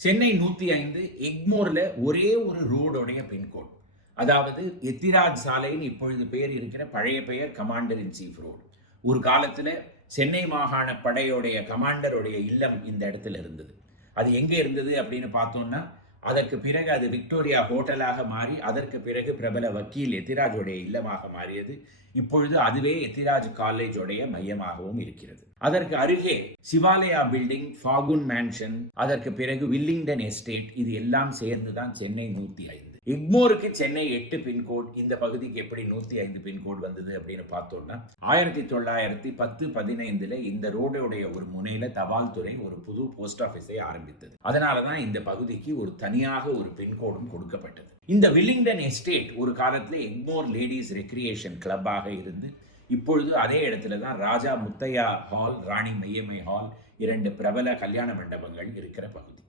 சென்னை 105 எக்மோர்ல ஒரே ஒரு ரோடுடைய பின்கோட். அதாவது எத்திராஜ் சாலைன்னு இப்பொழுது பெயர் இருக்கிற பழைய பெயர் கமாண்டர் இன் சீஃப் ரோடு. ஒரு காலத்தில் சென்னை மாகாண படையோடைய கமாண்டருடைய இல்லம் இந்த இடத்துல இருந்தது. அது எங்கே இருந்தது அப்படின்னு பார்த்தோம்னா, அதற்கு பிறகு அது விக்டோரியா ஹோட்டலாக மாறி, அதற்கு பிறகு பிரபல வக்கீல் எத்திராஜோடைய இல்லமாக மாறியது. இப்பொழுது அதுவே எத்திராஜ் காலேஜோடைய மையமாகவும் இருக்கிறது. அதற்கு அருகே சிவாலயா பில்டிங், ஃபாகுன் மேன்ஷன், அதற்கு பிறகு வில்லிங்டன் எஸ்டேட், இது எல்லாம் சேர்ந்துதான் சென்னை 105. எக்மோருக்கு சென்னை 8 பின்கோட். இந்த பகுதிக்கு எப்படி 105 பின்கோட் வந்தது அப்படின்னு பார்த்தோம்னா, 1910-15 இந்த ரோடுடைய ஒரு முனையில தபால் துறை ஒரு புது போஸ்ட் ஆபீஸை ஆரம்பித்தது. அதனாலதான் இந்த பகுதிக்கு ஒரு தனியாக ஒரு பின்கோடும் கொடுக்கப்பட்டது. இந்த வில்லிங்டன் எஸ்டேட் ஒரு காலத்துல எக்மோர் லேடிஸ் ரெக்ரியேஷன் கிளப்பாக இருந்து, இப்பொழுது அதே இடத்துல தான் ராஜா முத்தையா ஹால், ராணி மையம்மை ஹால், 2 பிரபல கல்யாண மண்டபங்கள் இருக்கிற பகுதி.